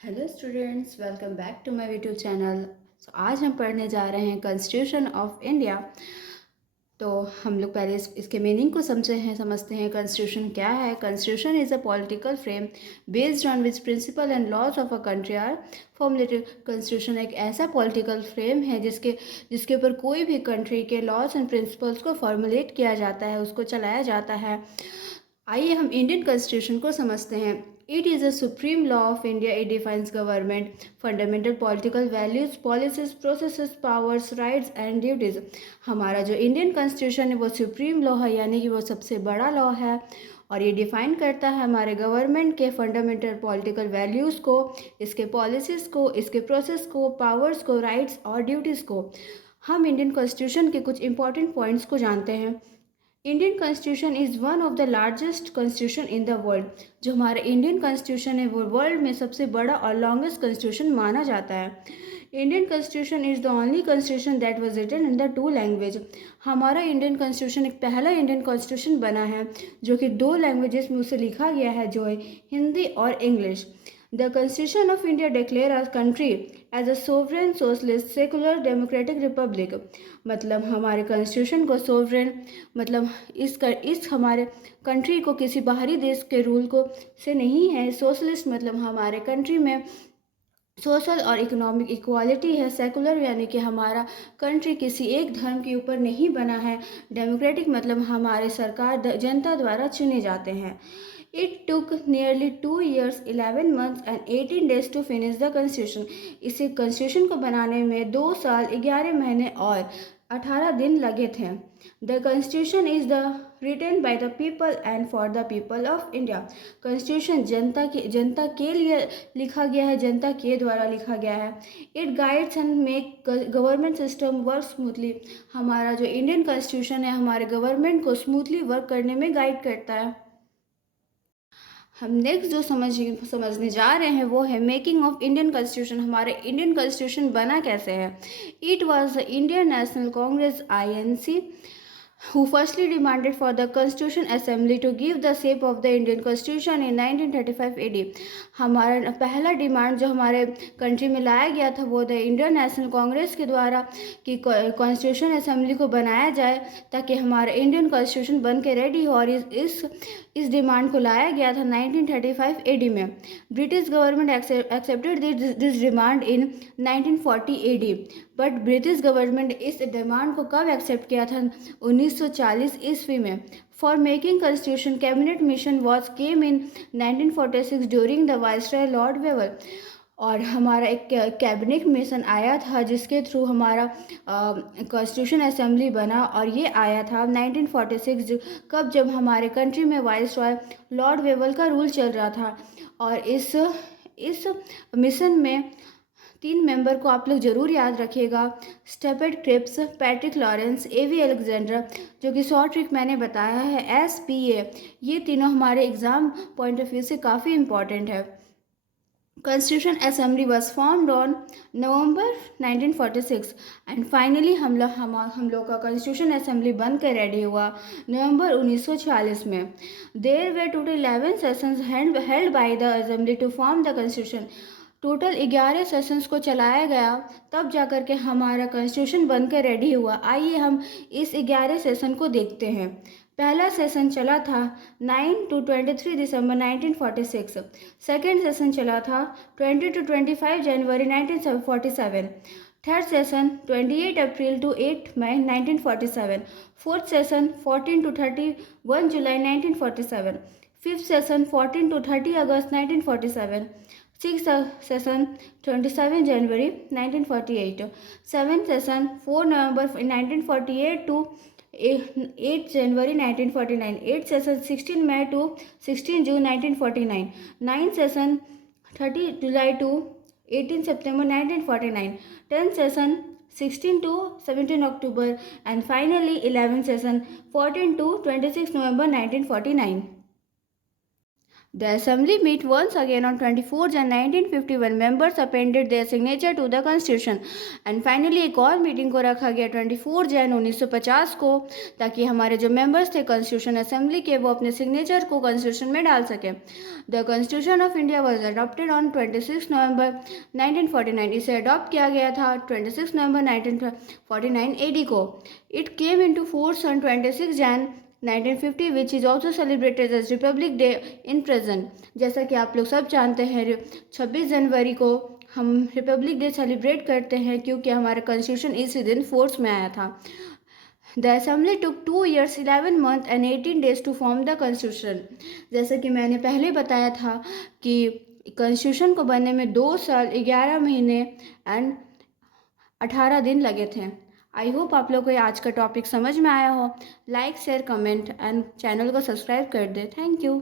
Hello students, welcome back to my YouTube channel. आज हम पढ़ने जा रहे हैं कॉन्स्टिट्यूशन ऑफ इंडिया। तो हम लोग पहले इसके मीनिंग को समझते हैं। कॉन्स्टिट्यूशन क्या है? Constitution is a political frame based on which principle and laws of a country are formulated. Constitution एक ऐसा पॉलिटिकल फ्रेम है जिसके ऊपर कोई भी कंट्री के लॉज एंड प्रिंसिपल्स को फॉर्मुलेट किया जाता है, उसको चलाया जाता है। आइए हम इंडियन कॉन्स्टिट्यूशन को समझते हैं। It is a supreme law of India. It defines government, fundamental political values, policies, processes, powers, rights and duties. हमारा जो इंडियन कॉन्स्टिट्यूशन है वो सुप्रीम लॉ है, यानी कि वो सबसे बड़ा लॉ है और ये डिफाइन करता है हमारे गवर्नमेंट के फंडामेंटल पॉलिटिकल वैल्यूज़ को, इसके पॉलिसीज़ को, इसके प्रोसेस को, पावर्स को, राइट्स और ड्यूटीज़ को। हम इंडियन कॉन्स्टिट्यूशन के कुछ इंपॉर्टेंट पॉइंट्स को जानते हैं। Indian constitution is one of the largest constitution in the world. जो हमारा इंडियन कॉन्स्टिट्यूशन है वो वर्ल्ड में सबसे बड़ा और लॉन्गेस्ट कॉन्स्टिट्यूशन माना जाता है। Indian constitution is the only constitution that was written in the two language. हमारा इंडियन कॉन्स्टिट्यूशन एक पहला इंडियन कॉन्स्टिट्यूशन बना है जो कि दो लैंग्वेजेस में उसे लिखा गया है, जो है हिंदी और English. The Constitution of India declares our country as a sovereign, socialist, secular, democratic republic। मतलब हमारे कॉन्स्टिट्यूशन को सोवरेन मतलब इस हमारे कंट्री को किसी बाहरी देश के रूल को से नहीं है। सोशलिस्ट मतलब हमारे कंट्री में सोशल और इकोनॉमिक इक्वालिटी है। सेकुलर यानी कि हमारा कंट्री किसी एक धर्म के ऊपर नहीं बना है। डेमोक्रेटिक मतलब हमारे सरकार जनता द्वारा चुने जाते हैं। It took nearly 2 years, 11 months and 18 days to finish the constitution। इसे कॉन्स्टिट्यूशन को बनाने में 2 साल 11 महीने और 18 दिन लगे थे। The constitution is the written by the people and for the people of India. Constitution जनता के लिए लिखा गया है, जनता के द्वारा लिखा गया है। It guides and make government system work smoothly. हमारा जो इंडियन कॉन्स्टिट्यूशन है हमारे गवर्नमेंट को स्मूथली वर्क करने में गाइड करता है। हम नेक्स्ट जो समझने जा रहे हैं वो है मेकिंग ऑफ इंडियन कॉन्स्टिट्यूशन। हमारे इंडियन कॉन्स्टिट्यूशन बना कैसे है? It was the Indian national Congress INC who firstly demanded for the Constitution Assembly to give the shape of the Indian Constitution in 1935 AD। हमारा पहला डिमांड जो हमारे कंट्री में लाया गया था वो द इंडियन नेशनल कांग्रेस के द्वारा कि कॉन्स्टिट्यूशन असेंबली को बनाया जाए ताकि हमारा इंडियन कॉन्स्टिट्यूशन बन के रेडी हो। और इस डिमांड को लाया गया था 1935 AD में। British government accepted this demand in 1940 AD। But British government इस डिमांड को कब एक्सेप्ट किया था? 1940 ईस्वी में। For making constitution cabinet mission was came in 1946 during the viceroy Lord Wavell. और हमारा एक कैबिनेट मिशन आया था जिसके थ्रू हमारा कॉन्स्टिट्यूशन असेंबली बना, और ये आया था 1946 कब, जब हमारे कंट्री में वाइसरॉय लॉर्ड वेवल का रूल चल रहा था। और इस मिशन में 3 मेंबर को आप लोग जरूर याद रखिएगा। Stafford Cripps, Patrick Lawrence, AV Alexander, जो कि शॉर्ट ट्रिक मैंने बताया है SPA। ये तीनों हमारे एग्जाम पॉइंट ऑफ व्यू से काफ़ी इंपॉर्टेंट है। Constitution assembly was formed on November 1946 and finally हम लोग का कॉन्स्टिट्यूशन असेंबली बन कर रेडी हुआ नवंबर 1946 में। There were total 11 sessions held by the assembly to form the constitution. Total 11 sessions को चलाया गया, तब जाकर के हमारा कॉन्स्टिट्यूशन बनकर रेडी हुआ। आइए हम इस 11 सेशन को देखते हैं। पहला सेशन चला था 9 to 23 दिसंबर 1946। सेकेंड सेशन चला था 20 to 25 जनवरी 1947। थर्ड सेशन 28 अप्रैल to 8 मई 1947। फोर्थ सेशन 14 to 31 जुलाई 1947। फिफ्थ सेशन 14 to 30 अगस्त 1947। सिक्स सेशन 27 जनवरी 1948। सेवेंथ सेशन 4 नवंबर 1948 to 8 जनवरी 1949। एट सेशन 16 मई टू 16 जून 1949। नाइन्थ सेशन 30 जुलाई टू 18 सितंबर 1949। टेंथ सेशन 16 to 17 अक्टूबर and finally 11th session 14 to 26 नवंबर 1949। The assembly met once again on 24 Jan 1951. Members appended their signature to the constitution. And finally एक और meeting को रखा गया 24 जैन 1950 को, ताकि हमारे जो मेंबर्स थे कॉन्स्टिट्यूशन असेंबली के वो अपने सिग्नेचर को कॉन्स्टिट्यूशन में डाल सकें. The constitution of India was adopted on 26 नवंबर 1949. इसे अडॉप्ट किया गया था 26 नवंबर 1949 AD को. It came into force on 26 Jan 1950 which is also celebrated as republic day in present. जैसा कि आप लोग सब जानते हैं 26 जनवरी को हम रिपब्लिक डे सेलिब्रेट करते हैं क्योंकि हमारा कॉन्स्टिट्यूशन इसी दिन फोर्स में आया था. The assembly took 2 years 11 months and 18 days to form the constitution. जैसा कि मैंने पहले बताया था कि कॉन्स्टिट्यूशन को बनने में 2 साल 11 महीने एंड 18 दिन लगे थे. आई होप आप लोग को आज का टॉपिक समझ में आया हो. Like share comment and channel को सब्सक्राइब कर दे. Thank you.